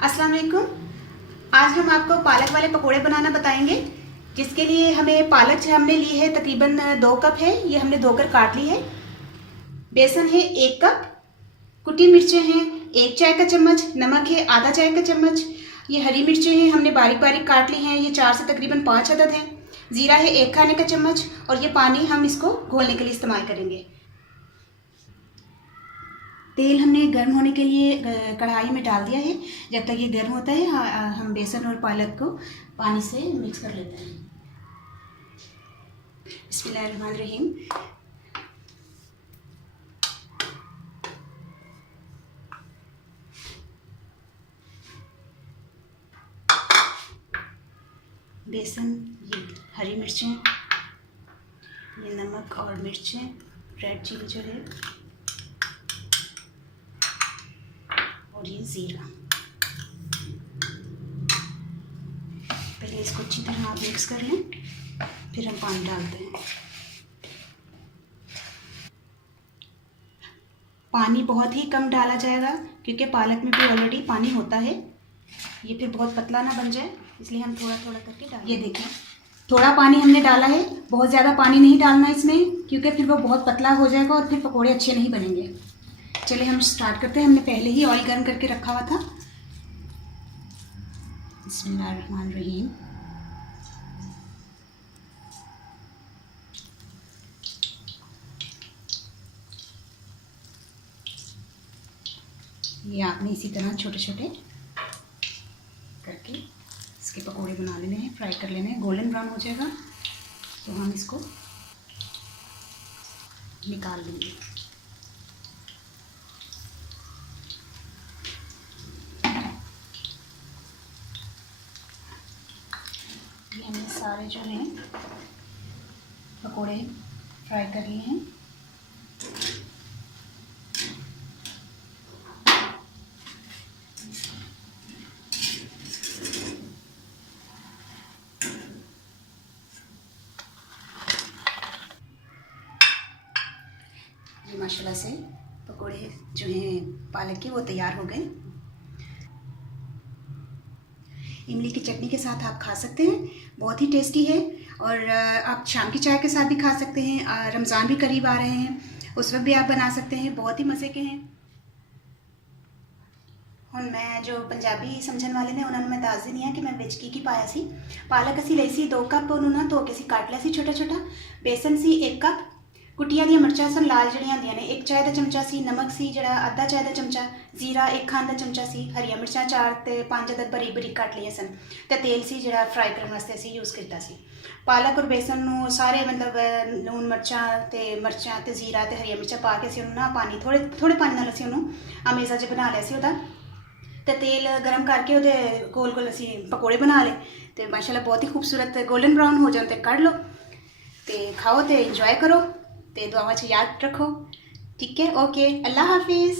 अस्सलाम वालेकुम। आज हम आपको पालक वाले पकोड़े बनाना बताएंगे। जिसके लिए हमें पालक हमने ली है तकरीबन 2 कप है, ये हमने धोकर काट ली है। बेसन है 1 कप, कुटी मिर्चें हैं 1 चाय का चम्मच, नमक है आधा चाय का चम्मच, ये हरी मिर्चें हैं हमने बारीक बारीक काट ली हैं, ये 4 से तकरीबन 5 अदद हैं। ज़ीरा है 1 खाने का चम्मच और ये पानी हम इसको घोलने के लिए इस्तेमाल करेंगे। तेल हमने गर्म होने के लिए कढ़ाई में डाल दिया है। जब तक ये गर्म होता है हम बेसन और पालक को पानी से मिक्स कर लेते हैं। बिस्मिल्लाहिर्रहमानिर्रहीम। बेसन, ये हरी मिर्चें, ये नमक और मिर्चें, रेड चिली जो है, और ये ज़ीरा। पहले इसको अच्छी तरह आप मिक्स कर लें, फिर हम पानी डालते हैं। पानी बहुत ही कम डाला जाएगा क्योंकि पालक में भी ऑलरेडी पानी होता है। ये फिर बहुत पतला ना बन जाए, इसलिए हम थोड़ा थोड़ा करके डालें। ये देखिए थोड़ा पानी हमने डाला है, बहुत ज़्यादा पानी नहीं डालना इसमें क्योंकि फिर वो बहुत पतला हो जाएगा और फिर पकोड़े अच्छे नहीं बनेंगे। चलिए हम स्टार्ट करते हैं। हमने पहले ही ऑयल गर्म करके रखा हुआ था। बिस्मिल्लाहिर्रहमानिर्रहीम। ये आपने इसी तरह छोटे छोटे करके इसके पकोड़े बना लेने हैं, फ्राई कर लेने हैं। गोल्डन ब्राउन हो जाएगा तो हम इसको निकाल लेंगे। ये हमने सारे जो हैं पकोड़े फ्राई कर लिए हैं। ये माशाल्लाह से पकोड़े जो हैं पालक के वो तैयार हो गए। इमली की चटनी के साथ आप खा सकते हैं, बहुत ही टेस्टी है। और आप शाम की चाय के साथ भी खा सकते हैं। रमज़ान भी करीब आ रहे हैं, उस वक्त भी आप बना सकते हैं, बहुत ही मज़े के हैं। ਹੁਣ मैं जो पंजाबी समझण वाले ने उन्होंने मैं दस दिनी कि मैं विच की पाया सी। पालक असी लई सी 2 कप, उन्होंने ना धो के असी काट लिया सी छोटा छोटा। बेसन सी 1 कप, कुटिया दी मिर्चां सन लाल जड़ियां होंदियां ने 1 चाय का चमचा सी, नमक सी जड़ा आधा चाय का चमचा, जीरा 1 खान का चमचा सी, हरिया मिर्चां 4 ते 5 अदद बरीक बरीक कट लिया सन, ते तेल सी जड़ा फ्राई करने वास्ते असी यूज़ किया सी। पालक और बेसन नूं सारे मतलब लून मिर्चां ते जीरा ते हरिया मिर्चां पा के असी उन्होंने ना पानी थोड़े थोड़े पानी नाल असी उन्होंने अमेज़ा ज बना लिया सी उहदा। तो तेल गर्म करके वो गोल गोल असी पकोड़े बना ले। तो माशाल्लाह बहुत ही खूबसूरत गोल्डन ब्राउन हो जाए तो कढ़ लो, तो खाओ, तो इंजॉय करो, तो दुआवां च याद रखो। ठीक है, ओके, अल्लाह हाफिज़।